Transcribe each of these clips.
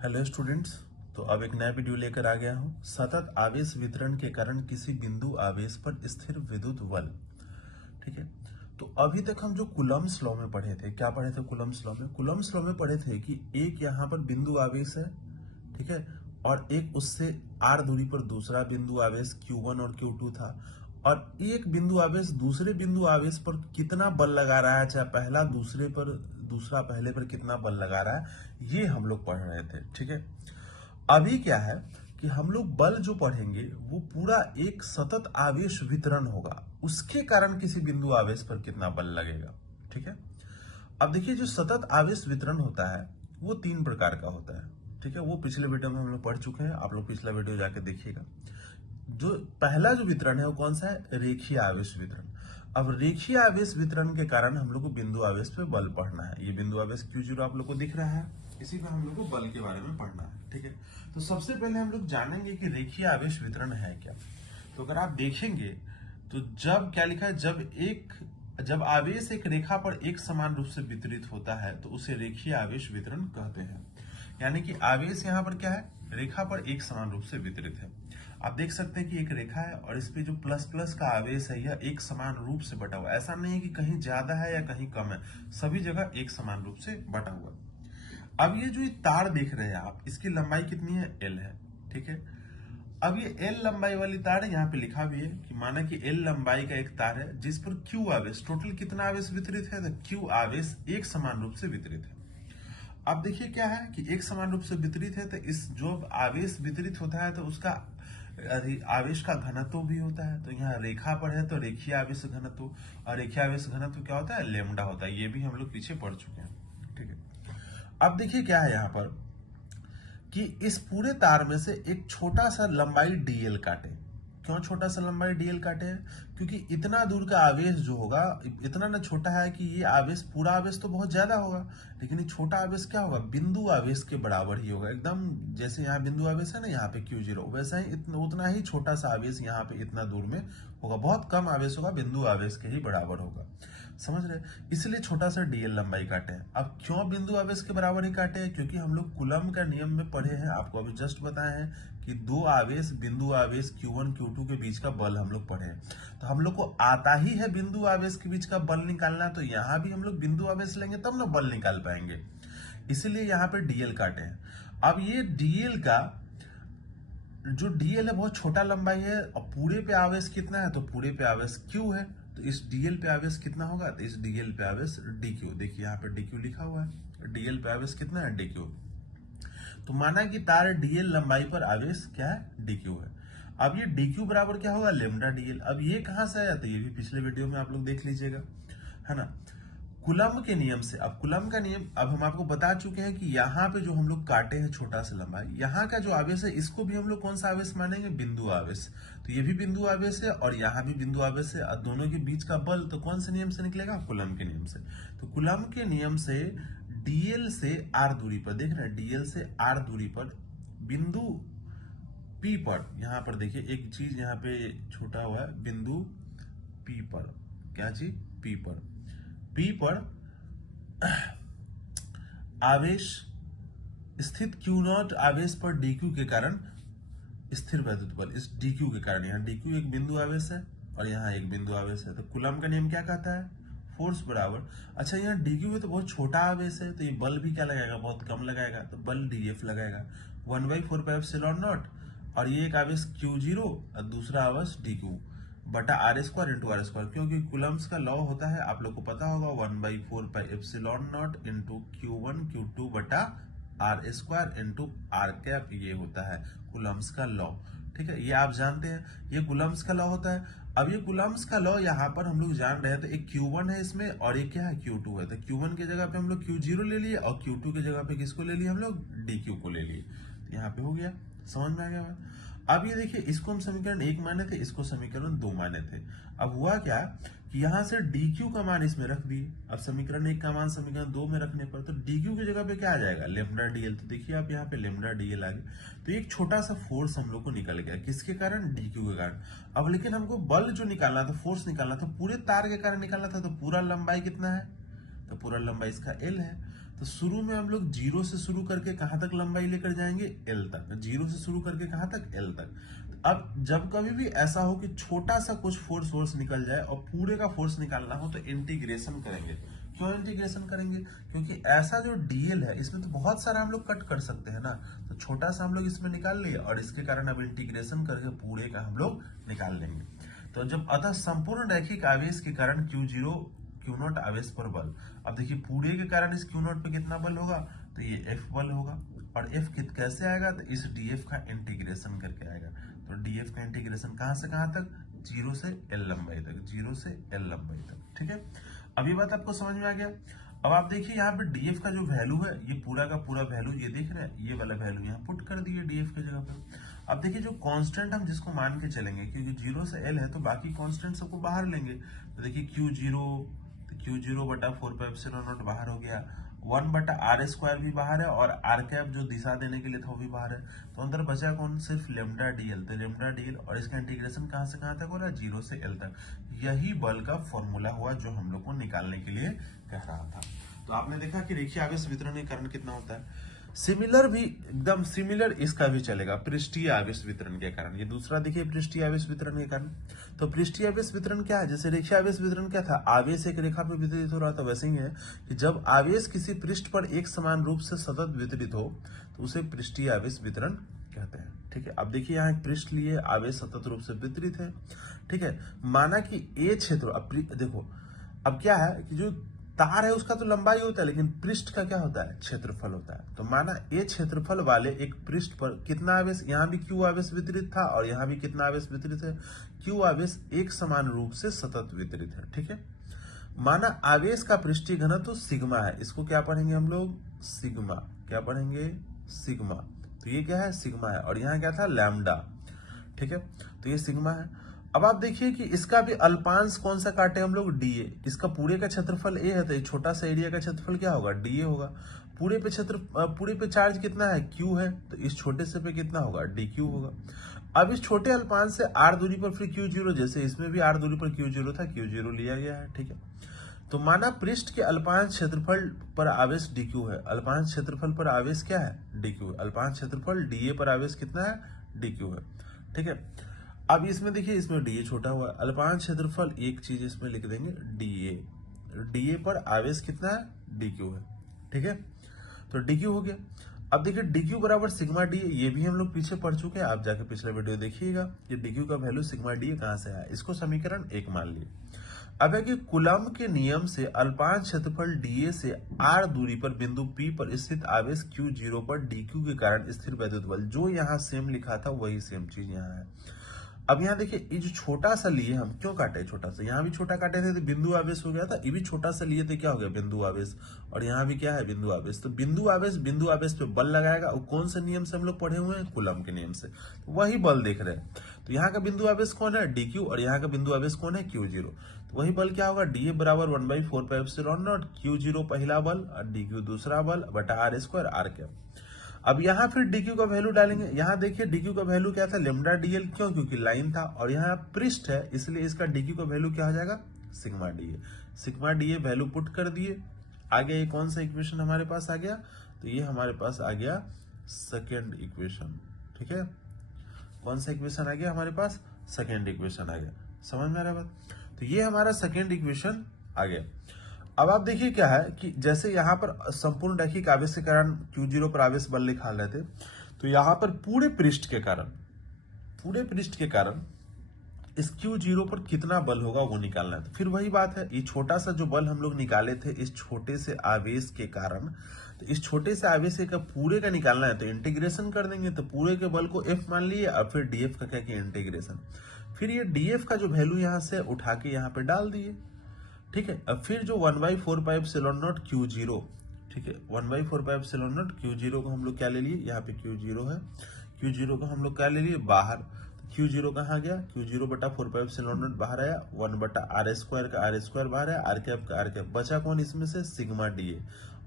Hello students. तो अब एक नया वीडियो लेकर आ गया हूं। सतत आवेश वितरण के कारण किसी बिंदु आवेश पर स्थिर विद्युत बल। ठीक है। तो अभी तक हम जो कूलम्ब्स लॉ में पढ़े थे, क्या पढ़े थे कूलम्ब्स लॉ में? कूलम्ब्स लॉ में पढ़े थे कि एक यहाँ पर बिंदु आवेश है, ठीक है, और एक उससे r दूरी पर दूसरा बिंदु आवेश Q1 और Q2 था, और एक बिंदु आवेश दूसरे बिंदु आवेश पर कितना बल लगा रहा है, चाहे पहला दूसरे पर, दूसरा पहले पर कितना बल लगा रहा है, ये हम लोग पढ़ रहे थे। ठीक है। अभी क्या है कि हम लोग बल जो पढ़ेंगे वो पूरा एक सतत आवेश वितरण होगा, उसके कारण किसी बिंदु आवेश पर कितना बल लगेगा। ठीक है। अब देखिए, जो सतत आवेश वितरण होता है वो तीन प्रकार का होता है। ठीक है, वो पिछले वीडियो में हम लोग पढ़ चुके हैं, आप लोग पिछला वीडियो जाके देखिएगा। जो पहला जो वितरण है वो कौन सा है? रेखीय आवेश वितरण। अब रेखीय आवेश वितरण के कारण हम लोग को बिंदु आवेश पे बल पढ़ना है। ये बिंदु आवेश Q0 आप लोग को दिख रहा है, इसी पे हम लोग को बल के बारे में पढ़ना है। ठीक है। तो सबसे पहले हम लोग जानेंगे कि रेखीय आवेश वितरण है क्या। तो अगर आप देखेंगे तो जब क्या लिखा है, जब आवेश एक रेखा पर एक समान रूप से वितरित होता है तो उसे रेखीय आवेश वितरण कहते हैं। यानी कि आवेश यहाँ पर क्या है, रेखा पर एक समान रूप से वितरित है। आप देख सकते हैं कि एक रेखा है और इस पे जो प्लस प्लस का आवेश है यह एक समान रूप से बटा हुआ है। ऐसा नहीं है कि कहीं ज्यादा है या कहीं कम है, सभी जगह एक समान रूप से बटा हुआ है। अब ये जो तार देख रहे हैं आप, इसकी लंबाई कितनी है? L है। ठीक है। अब ये L लंबाई वाली तार है, यहाँ पे लिखा भी है कि माना कि L लंबाई का एक तार है जिस पर Q आवेश, टोटल कितना आवेश वितरित है? तो Q आवेश एक समान रूप से वितरित है। अब देखिए क्या है कि एक समान रूप से वितरित है, तो इस जो आवेश वितरित होता है तो उसका आवेश का घनत्व भी होता है। तो यहाँ रेखा पर है तो रेखीय आवेश घनत्व, और रेखीय आवेश घनत्व क्या होता है? लेमडा होता है। ये भी हम लोग पीछे पढ़ चुके हैं। ठीक है। अब देखिए क्या है यहाँ पर कि इस पूरे तार में से एक छोटा सा लंबाई dl काटे। क्यों छोटा सा लंबाई dl काटे हैं? क्योंकि इतना दूर का आवेश जो होगा इतना ना छोटा है कि ये आवेश, पूरा आवेश तो बहुत ज्यादा होगा, लेकिन ये छोटा आवेश क्या होगा? बिंदु आवेश के बराबर ही होगा। एकदम जैसे यहाँ बिंदु आवेश है ना, यहाँ पे Q0, वैसा ही उतना ही छोटा सा आवेश यहाँ पे इतना दूर में होगा। बहुत कम आवेश होगा, बिंदु आवेश के ही बराबर होगा। समझ रहे? इसलिए छोटा सा dl लंबाई काटे हैं। अब क्यों बिंदु आवेश के बराबर ही काटे हैं? क्योंकि हम लोग कूलम का नियम में पढ़े हैं, आपको अभी जस्ट बताए हैं कि दो आवेश, बिंदु आवेश Q1 Q2 के बीच का बल हम लोग पढ़े हैं। तो हम लोग को आता ही है बिंदु आवेश के बीच का बल निकालना, तो यहाँ भी हम लोग बिंदु आवेश लेंगे तब ना बल निकाल पाएंगे, इसीलिए यहाँ पे dl काटे हैं। अब ये dl का जो dl है बहुत छोटा लंबाई है, और पूरे पे आवेश कितना है? तो पूरे पे आवेश Q है, तो इस dl पे आवेश कितना होगा? तो इस dl पे आवेश dq, देखिए यहाँ पे dq लिखा हुआ है, dl पे आवेश कितना है? dq। तो माना कि तार dl लंबाई पर आवेश क्या है? dq है। अब ये dq बराबर क्या होगा? Lambda dl। अब ये कहां से आया? तो ये भी पिछले वीडियो में आप लोग देख लीजिएगा, है ना। कूलम के नियम से, अब कूलम का नियम अब हम आपको बता चुके हैं कि यहाँ पे जो हम लोग काटे हैं छोटा सा लंबाई, यहाँ का जो आवेश है इसको भी हम लोग कौन सा आवेश मानेंगे? बिंदु आवेश। तो ये भी बिंदु आवेश है और यहाँ भी बिंदु आवेश है, और दोनों के बीच का बल तो कौन से नियम से निकलेगा? कूलम के नियम से। तो कूलम के नियम से dl से r दूरी पर, देख रहे हैं, dl से r दूरी पर बिंदु P पर, यहाँ पर देखिए एक चीज यहाँ पे छोटा हुआ है, बिंदु P पर, क्या चीज? P पर आवेश स्थित Q0 आवेश पर dq के कारण स्थिर वैद्युत बल, इस dq के कारण, यहाँ dq एक बिंदु आवेश है और यहाँ एक बिंदु आवेश है। तो कूलम का नियम क्या कहता है? फोर्स बराबर, अच्छा यहाँ dq है तो बहुत छोटा आवेश है, तो ये बल भी क्या लगाएगा? बहुत कम लगाएगा, तो बल df लगाएगा 1/4πε0, और ये एक आवेश Q0 और दूसरा आवेश dq बटा r² इंटू r², क्योंकि कूलम्स का लॉ होता है, आप लोग को पता होगा, 1/4πε0 इंटू Q1 Q2 बटा r² इंटू r कैप, ये होता है कूलम्स का लॉ। ठीक है, ये आप जानते हैं, ये कूलम्स का लॉ होता है। अब ये कूलम्स का लॉ यहाँ पर हम लोग जान रहे हैं, तो एक Q1 है इसमें और एक क्या है? Q2 है। तो Q1 की जगह पे हम लोग Q0 ले लिए और Q2 की जगह पे किसको ले लिए? हम लोग dq को ले लिए। यहाँ पे हो गया, समझ में आ गया बात? अब ये देखिए, इसको हम समीकरण 1 माने थे, इसको समीकरण 2 माने थे। अब हुआ क्या कि यहां से dq का मान इसमें रख दिए। अब समीकरण 1 का मान समीकरण 2 में रखने पर तो dq की जगह पे क्या आ जाएगा? Lambda dl। तो देखिए आप यहाँ पे लेमडा dl आ गया, तो एक छोटा सा फोर्स हम लोग को निकल गया, किसके कारण? dq के कारण। अब लेकिन हमको बल जो निकालना था, फोर्स निकालना था, पूरे तार के कारण निकालना था, तो पूरा लंबाई कितना है? तो पूरा लंबाई इसका L है। तो शुरू में हम लोग जीरो से शुरू करके कहां तक लंबाई लेकर जाएंगे, एल तक। जीरो से शुरू करके कहां तक, एल तक। अब जब कभी भी ऐसा हो कि छोटा सा कुछ फोर्स निकल जाए और पूरे का फोर्स निकालना हो तो इंटीग्रेशन करेंगे। क्यों इंटीग्रेशन करेंगे, क्योंकि ऐसा जो डीएल है इसमें तो बहुत सारा हम लोग कट कर सकते हैं ना, तो छोटा सा हम लोग इसमें निकाल लिए और इसके कारण अब इंटीग्रेशन करके पूरे का हम लोग निकाल लेंगे। तो जब अतः संपूर्ण रैखिक आवेश के कारण Q0 Q0 आवेश पर बल, अब देखिए पूरे के कारण इस Q0 पे कितना बल होगा, तो ये F बल होगा। और F कैसे आएगा, तो इस DF का इंटीग्रेशन करके आएगा। तो DF का इंटीग्रेशन कहां से कहां तक, जीरो से L लंबाई तक, जीरो से L लंबाई तक। ठीक है, अब ये बात आपको समझ में आ गया। अब आप देखिए यहाँ पे DF का जो वैल्यू है, ये पूरा का पूरा वैल्यू ये देख रहे हैं, ये वाला वैल्यू यहाँ पुट कर दिए DF की जगह पे। अब देखिए जो कांस्टेंट हम जिसको मान के चलेंगे, क्योंकि जीरो से L है तो बाकी कांस्टेंट सबको बाहर लेंगे। तो देखिए Q0 बटा 4πε0 बाहर हो गया, 1/r² भी बाहर है और r कैप जो दिशा देने के लिए था वो भी बाहर है। तो अंदर बचा कौन, सिर्फ लेमडा डीएल। तो लेमडा डीएल और इसका इंटीग्रेशन कहां से कहां तक हो रहा है, जीरो से L तक। यही बल का फॉर्मूला हुआ जो हम लोग को निकालने के लिए कह रहा था। तो आपने देखा कि रेखीय आवेश वितरण के कारण कितना होता है। सिमिलर भी एकदम सिमिलर इसका भी चलेगा पृष्ठीय आवेश वितरण के कारण। ये दूसरा देखिए पृष्ठीय आवेश वितरण के कारण। तो पृष्ठीय आवेश वितरण क्या है, जैसे रेखीय आवेश वितरण क्या था, आवेश एक रेखा पर वितरित हो रहा था, वैसे ही है कि जब आवेश किसी पृष्ठ पर एक समान रूप से सतत वितरित हो तो उसे पृष्ठीय आवेश वितरण कहते हैं। ठीक है, अब देखिए यहाँ एक पृष्ठ लिए आवेश सतत रूप से वितरित है। ठीक है, माना कि ए क्षेत्र, अब देखो अब क्या है कि जो तार है उसका तो लंबाई होता है, लेकिन पृष्ठ का क्या होता है, क्षेत्रफल होता है। तो माना ए क्षेत्रफल वाले एक पृष्ठ पर कितना आवेश, यहाँ भी क्यू आवेश वितरित था और यहाँ भी कितना आवेश वितरित है, क्यू आवेश एक समान रूप से सतत वितरित है। ठीक है, माना आवेश का पृष्ठीय घनत्व सिग्मा है, इसको क्या पढ़ेंगे हम लोग, सिग्मा। क्या पढ़ेंगे, सिग्मा। तो ये क्या है, सिग्मा है, और यहाँ क्या था, लैम्डा। ठीक है, तो ये सिग्मा है। अब आप देखिए कि इसका भी अल्पांश कौन सा काटे हम लोग, डीए। इसका पूरे का क्षेत्रफल ए है तो ये छोटा सा एरिया का क्षेत्रफल क्या होगा, डीए होगा। पूरे पे चार्ज कितना है, क्यू है, तो इस छोटे से पे कितना होगा, डी क्यू होगा। अब इस छोटे अल्पांश से आर दूरी पर फिर Q0, जैसे इसमें भी आर दूरी पर Q0 था, Q0 लिया गया है। ठीक है, तो माना पृष्ठ के अल्पांश क्षेत्रफल पर आवेश dq है, अल्पांश क्षेत्रफल पर आवेश क्या है, dq है। अल्पांश क्षेत्रफल dA पर आवेश कितना है, dq है। ठीक है, अब इसमें देखिए, इसमें dA छोटा हुआ है, अल्पांश क्षेत्रफल एक चीज इसमें लिख देंगे, dA पर आवेश कितना है, dq है। ठीक है, तो dq हो गया। अब देखिए dq बराबर सिग्मा डी, ये भी हम लोग पीछे पढ़ चुके हैं, आप जाके पिछला वीडियो देखिएगा कि dq का वैल्यू सिग्मा डी कहां से आया। इसको समीकरण 1 मान लिए। अब है कि कूलम्ब के नियम से अल्पांश क्षेत्रफल dA से r दूरी पर बिंदु P पर स्थित आवेश Q0 पर dq के कारण स्थिर वैद्युत बल, जो यहाँ सेम लिखा था वही सेम चीज यहाँ है। अब यहाँ देखिए, ये जो छोटा सा लिए हम क्यों काटे, छोटा सा, यहाँ भी छोटा काटे थे तो बिंदु आवेश हो गया था, ये भी छोटा सा लिए थे क्या हो गया, बिंदु आवेश। और यहाँ भी क्या है, बिंदु आवेश। तो बिंदु आवेश पे बल लगाएगा, और कौन से नियम से हम लोग पढ़े हुए हैं, कूलम्ब के नियम से, तो वही बल देख रहे हैं। तो यहाँ का बिंदु आवेश कौन है, dq, और यहाँ का बिंदु आवेश कौन है, Q0। तो वही बल क्या होगा, dA बराबर 1/4πε0, Q0 पहला बल और dq दूसरा बल बटा r² r कैप। अब यहाँ फिर dq का वैल्यू डालेंगे। यहाँ देखिए dq का वैल्यू क्या था, लेमडा डीएल, क्यों, क्योंकि लाइन था और यहाँ पृष्ठ है, इसलिए इसका dq का वैल्यू क्या हो जाएगा, sigma DA. Sigma DA value put कर दिए, आ गया ये कौन सा इक्वेशन हमारे पास आ गया, तो ये हमारे पास आ गया सेकेंड इक्वेशन। ठीक है, कौन सा इक्वेशन आ गया हमारे पास, सेकेंड इक्वेशन आ गया। समझ में आ रहा है बात, तो ये हमारा सेकेंड इक्वेशन आ गया। अब आप देखिए क्या है कि जैसे यहाँ पर संपूर्ण रैखिक आवेश के कारण Q0 पर आवेश बल निकाल रहे थे, तो यहाँ पर पूरे पृष्ठ के कारण इस Q0 पर कितना बल होगा वो निकालना है। तो फिर वही बात है, ये छोटा सा जो बल हम लोग निकाले थे इस छोटे से आवेश के कारण, तो इस छोटे से आवेश का पूरे का निकालना है, तो इंटीग्रेशन कर देंगे। तो पूरे के बल को F मान लिए, अब फिर DF का क्या किया, इंटीग्रेशन। फिर ये DF का जो वैल्यू यहाँ से उठा के यहाँ पे डाल दिए। ठीक है, अब फिर जो 1/4πε0 Q0, ठीक है, 1/4πε0 Q0 को हम लोग क्या ले लिए, यहाँ पे Q0 है, Q0 को हम लोग क्या ले लिए, बाहर। Q0 कहाँ गया, Q0 बटा 4πε0 बाहर आया, 1/r² का r² बाहर आया, r कैप का r कैप, बचा कौन इसमें से, सिग्मा डीए।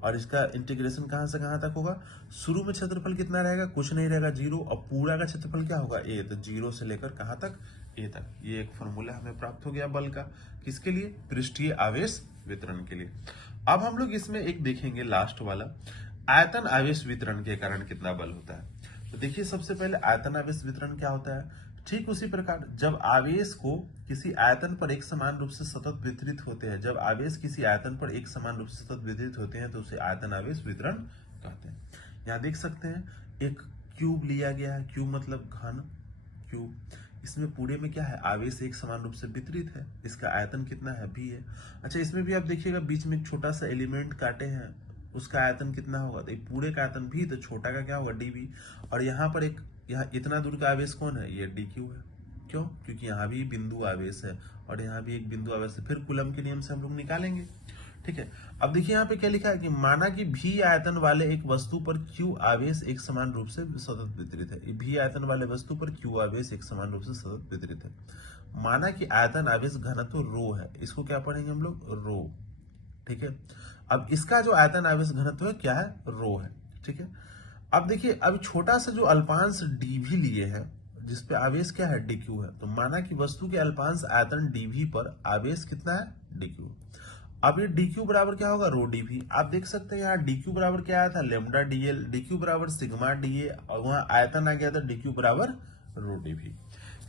और इसका इंटीग्रेशन कहां से कहां तक होगा, शुरू में क्षेत्रफल कितना रहेगा, कुछ नहीं रहेगा, 0, और पूरा का क्षेत्रफल क्या होगा, a, तो 0 से लेकर कहां तक, a तक। ये एक फॉर्मूला हमें प्राप्त हो गया बल का, किसके लिए, पृष्ठीय आवेश वितरण के लिए। अब हम लोग इसमें एक देखेंगे लास्ट वाला, आयतन आवेश वितरण के कारण कितना बल होता है। तो देखिए सबसे पहले आयतन आवेश वितरण क्या होता है। ठीक उसी प्रकार जब आवेश को किसी आयतन पर एक समान रूप से सतत वितरित होते हैं, जब आवेश किसी आयतन पर एक समान रूप से सतत वितरित होते हैं तो उसे आयतन आवेश वितरण कहते हैं। यहाँ देख सकते हैं एक क्यूब लिया गया है, क्यूब मतलब घन क्यूब, इसमें पूरे में क्या है, आवेश एक समान रूप से वितरित है, इसका आयतन कितना है, v है। अच्छा इसमें भी आप देखिएगा बीच में एक छोटा सा एलिमेंट काटे हैं, उसका आयतन कितना होगा, तो पूरे का आयतन v, तो छोटा का क्या होगा dv। और यहाँ पर एक, यहाँ इतना दूर का आवेश कौन है, ये dq है। क्यों, क्योंकि यहाँ भी बिंदु आवेश है और यहाँ भी एक बिंदु आवेश है। फिर कूलम के नियम से हम लोग निकालेंगे। ठीक है, अब देखिए यहाँ पे क्या लिखा है कि माना कि भी आयतन वाले एक वस्तु पर क्यू आवेश एक समान रूप से सतत वितरित है। भी आयतन वाले वस्तु पर क्यू आवेश एक समान रूप से सतत वितरित है। माना कि आयतन आवेश घनत्व रो है, इसको क्या पढ़ेंगे हम लोग, रो। ठीक है, अब इसका जो आयतन आवेश घनत्व है क्या है, रो है। ठीक है, अब देखिए अब छोटा सा जो अल्पांश dv लिए है जिसपे आवेश क्या है, dq है, तो माना कि वस्तु के अल्पांश आयतन dv पर आवेश कितना है, dq। अब ये dq बराबर क्या होगा, रो dv। आप देख सकते हैं यहाँ dq बराबर क्या आया था, लेमडा dl, dq बराबर सिग्मा dA, और वहां आयतन आ गया था dq बराबर रो dv।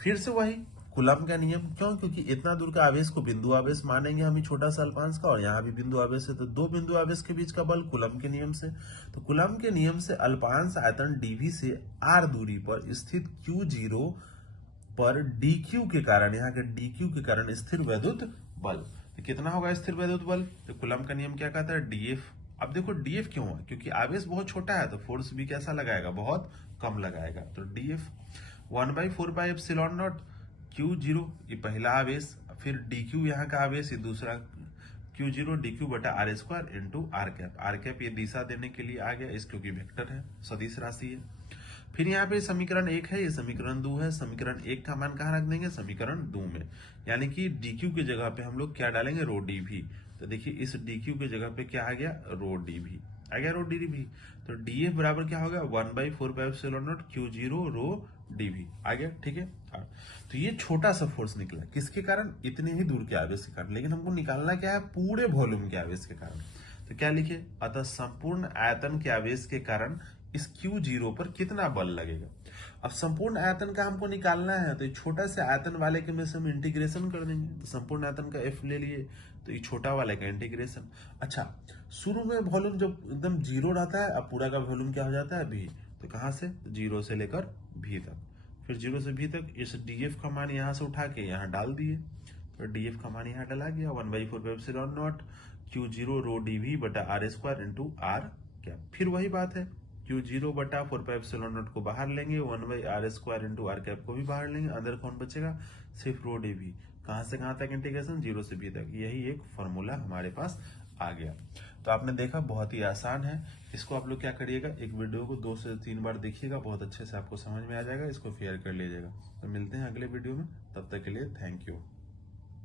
फिर से वही कूलम का नियम, क्यों, क्योंकि इतना दूर का आवेश को बिंदु आवेश मानेंगे हम ही छोटा सा अल्पांश का, और यहाँ भी बिंदु आवेश है, तो दो बिंदु आवेश के बीच का बल कूलम के नियम से। तो कूलम के नियम से अल्पांश आयतन dv से r दूरी पर स्थित q0 पर dq के कारण, यहाँ के dq के कारण स्थिर वैद्युत बल, तो कितना होगा स्थिर वैद्युत बल, तो कूलम का नियम क्या कहता है, dF। अब देखो dF क्यों है, क्योंकि आवेश बहुत छोटा है तो फोर्स भी कैसा लगाएगा, बहुत कम लगाएगा, तो dF 1/4πε0 Q0 ये पहला आवेश, फिर dQ यहाँ का आवेश, ये दूसरा Q0 dQ बटा R square into R cap. R cap ये दिशा देने के लिए आ गया, इस क्योंकि वेक्टर है, सदिश राशि है। फिर यहाँ पे समीकरण 1 है, ये समीकरण 2 है। समीकरण 1 का मान कहाँ रख देंगे, समीकरण 2 में, यानी कि dQ की जगह पे हम लोग क्या डालेंगे, रो dV। तो देखिए इस dQ की जगह पे क्या आ गया, रो dV आ गया, रो dV। तो dF बराबर क्या होगा, 1/4πε0 Q0 रो dV आ गया। ठीक है, तो ये छोटा सा फोर्स निकला किसके कारण, इतने ही दूर के आवेश के कारण, लेकिन हमको निकालना क्या है, पूरे वॉल्यूम के आवेश के कारण। तो क्या लिखे, अतः संपूर्ण आयतन के आवेश के कारण इस Q0 पर कितना बल लगेगा। अब संपूर्ण आयतन का हमको निकालना है, तो छोटा से आयतन वाले के में से हम इंटीग्रेशन कर देंगे, तो संपूर्ण आयतन का F ले लिए, तो ये छोटा वाले का इंटीग्रेशन। अच्छा शुरू में वॉल्यूम जब एकदम जीरो रहता है, अब पूरा का वॉल्यूम क्या हो जाता है, V। तो कहाँ से, जीरो से लेकर V तक, फिर जीरो से V तक, इस dF का मान यहाँ से उठा के यहाँ डाल दिए, तो dF का मान यहाँ डाला गया 1/4πε0 Q0 रो dV बटा R square into R cap. फिर वही बात है, Q0 बटा 4πε0 को बाहर लेंगे, 1/r square into R cap को भी बाहर लेंगे, अंदर कौन बचेगा, सिर्फ रो dV। कहां से कहां तक इंटीग्रेशन, जीरो से V तक, यही एक फॉर्मूला हमारे पास आ गया। तो आपने देखा बहुत ही आसान है, इसको आप लोग क्या करिएगा, एक वीडियो को 2 से 3 बार देखिएगा, बहुत अच्छे से आपको समझ में आ जाएगा, इसको फेयर कर लीजिएगा। तो मिलते हैं अगले वीडियो में, तब तक के लिए थैंक यू।